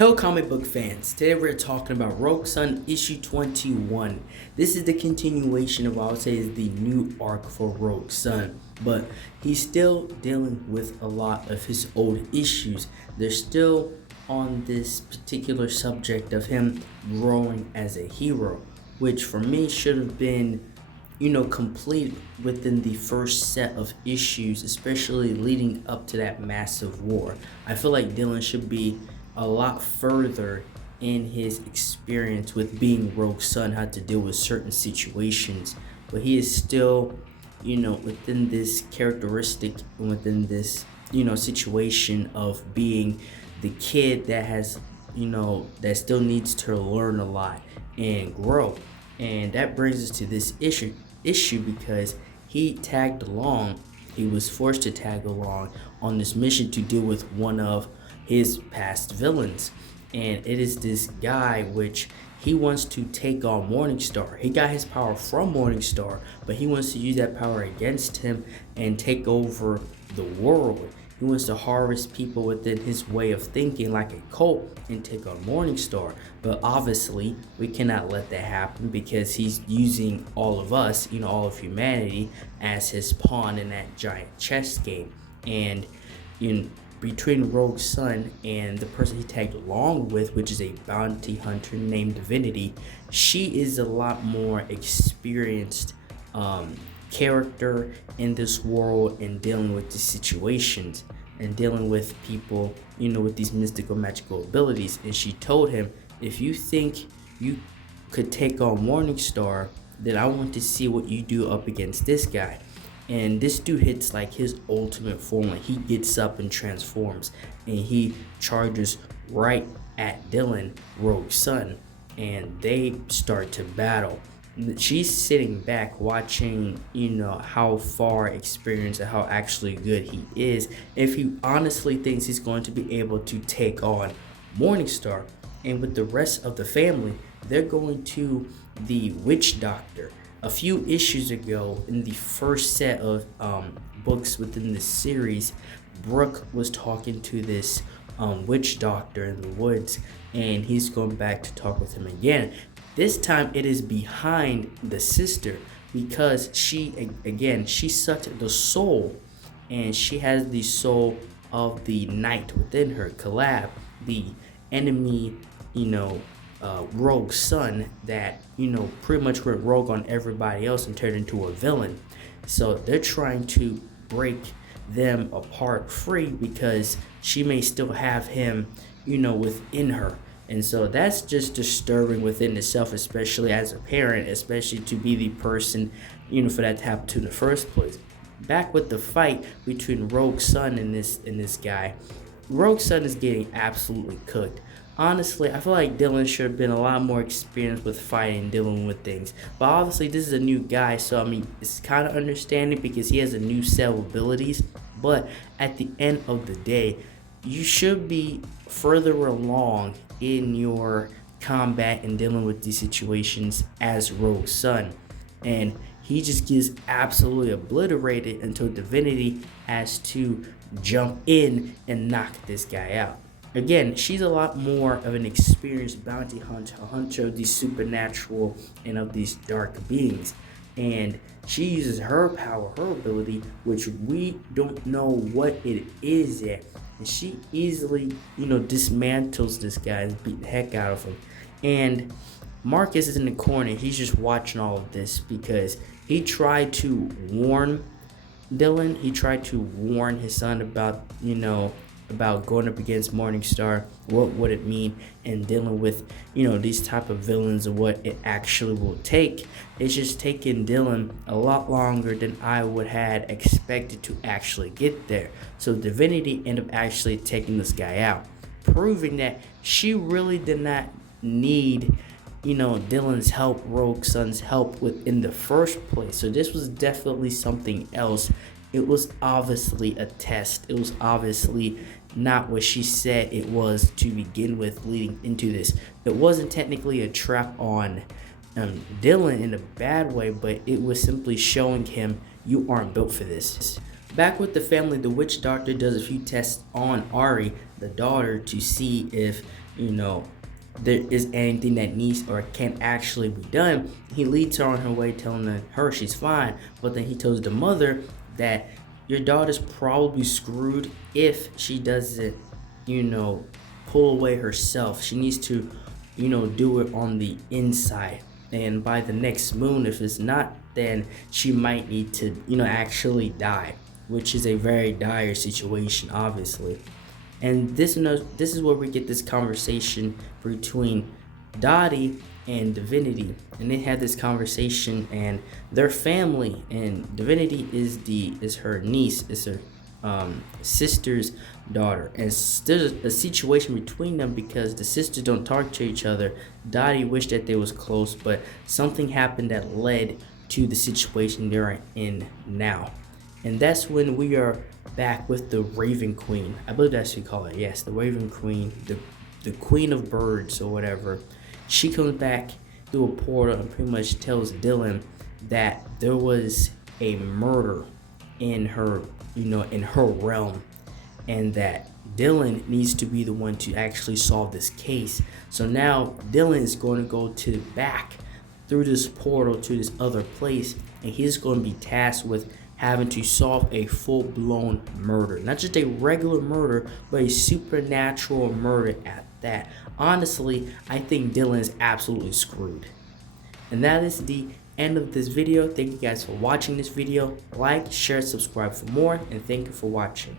Hello comic book fans, today we're talking about Rogue Sun issue 21. This is the continuation of what I would say is the new arc for Rogue Sun, but he's still dealing with a lot of his old issues. They're still on this particular subject of him growing as a hero, which for me should have been complete within the first set of issues, especially leading up to that massive war. I feel like Dylan should be a lot further in his experience with being Rogue Sun, how to deal with certain situations, but he is still, within this characteristic and within this, situation of being the kid that has, that still needs to learn a lot and grow. And that brings us to this issue because he tagged along. He was forced to tag along on this mission to deal with one of his past villains, and it is this guy which he wants to take on Morningstar. He got his power from Morningstar, but he wants to use that power against him and take over the world. He wants to harvest people within his way of thinking like a cult and take on Morningstar. But obviously, we cannot let that happen because he's using all of us, all of humanity, as his pawn in that giant chess game. And between Rogue Sun and the person he tagged along with, which is a bounty hunter named Divinity, she is a lot more experienced character in this world and dealing with these situations and dealing with people, with these mystical magical abilities. And she told him, if you think you could take on Morningstar, then I want to see what you do up against this guy. And this dude hits like his ultimate form. Like he gets up and transforms and he charges right at Dylan, Rogue Sun, and they start to battle. She's sitting back watching, how far experienced and how actually good he is. If he honestly thinks he's going to be able to take on Morningstar. And with the rest of the family, they're going to the witch doctor. A few issues ago, in the first set of books within the series, Brooke was talking to this witch doctor in the woods, and he's going back to talk with him again. This time it is behind the sister because she sucked the soul, and she has the soul of the knight within her, Collab, the enemy, Rogue Sun that pretty much went rogue on everybody else and turned into a villain. So they're trying to break them apart free because she may still have him within her. And so that's just disturbing within itself, especially as a parent, especially to be the person for that to happen to in the first place. Back with the fight between Rogue Sun and this guy, Rogue Sun is getting absolutely cooked. Honestly, I feel like Dylan should have been a lot more experienced with fighting, dealing with things. But obviously, this is a new guy, so it's kind of understanding because he has a new set of abilities. But at the end of the day, you should be further along in your combat and dealing with these situations as Rogue Sun. And he just gets absolutely obliterated until Divinity has to jump in and knock this guy out. Again, she's a lot more of an experienced bounty hunter, a hunter of these supernatural and of these dark beings. And she uses her power, her ability, which we don't know what it is yet. And she easily, dismantles this guy and beat the heck out of him. And Marcus is in the corner. He's just watching all of this because he tried to warn Dylan. He tried to warn his son about, about going up against Morningstar, what would it mean, and dealing with, these type of villains and what it actually will take. It's just taking Dylan a lot longer than I would had expected to actually get there. So Divinity ended up actually taking this guy out, proving that she really did not need, Dylan's help, Rogue Sun's help in the first place. So this was definitely something else. It was obviously a test. It was obviously not what she said it was to begin with leading into this. It wasn't technically a trap on Dylan in a bad way, but it was simply showing him you aren't built for this. back with the family, the witch doctor does a few tests on Ari, the daughter, to see if, there is anything that needs or can actually be done. He leads her on her way, telling her she's fine, but then he tells the mother that your daughter's probably screwed if she doesn't, pull away herself. She needs to, do it on the inside. And by the next moon, if it's not, then she might need to, actually die, which is a very dire situation, obviously. And this is where we get this conversation between Dottie and Divinity. And they had this conversation, and their family, and Divinity is her niece, is her sister's daughter, and there's a situation between them because the sisters don't talk to each other. Dottie wished that they was close, but something happened that led to the situation they're in now. And that's when we are back with the Raven Queen. I believe that's what you call it. Yes, the Raven Queen, the Queen of Birds or whatever. She comes back through a portal and pretty much tells Dylan that there was a murder in her, in her realm, and that Dylan needs to be the one to actually solve this case. So now Dylan is going to go to back through this portal to this other place, and he's going to be tasked with having to solve a full-blown murder. Not just a regular murder, but a supernatural murder at that. Honestly, I think Dylan is absolutely screwed. And that is the end of this video. Thank you guys for watching this video. Like, share, subscribe for more, and thank you for watching.